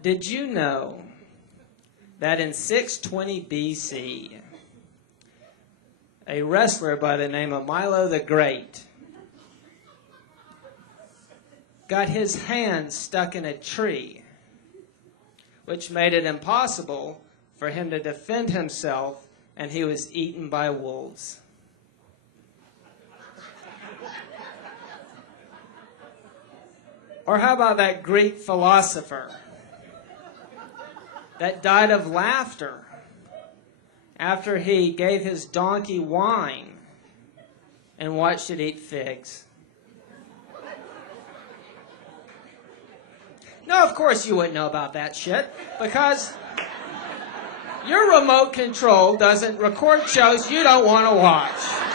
Did you know that in 620 BC, a wrestler by the name of Milo the Great got his hand stuck in a tree, which made it impossible for him to defend himself, and he was eaten by wolves? Or how about that Greek philosopher that died of laughter after he gave his donkey wine and watched it eat figs? No, of course you wouldn't know about that shit, because your remote control doesn't record shows you don't want to watch.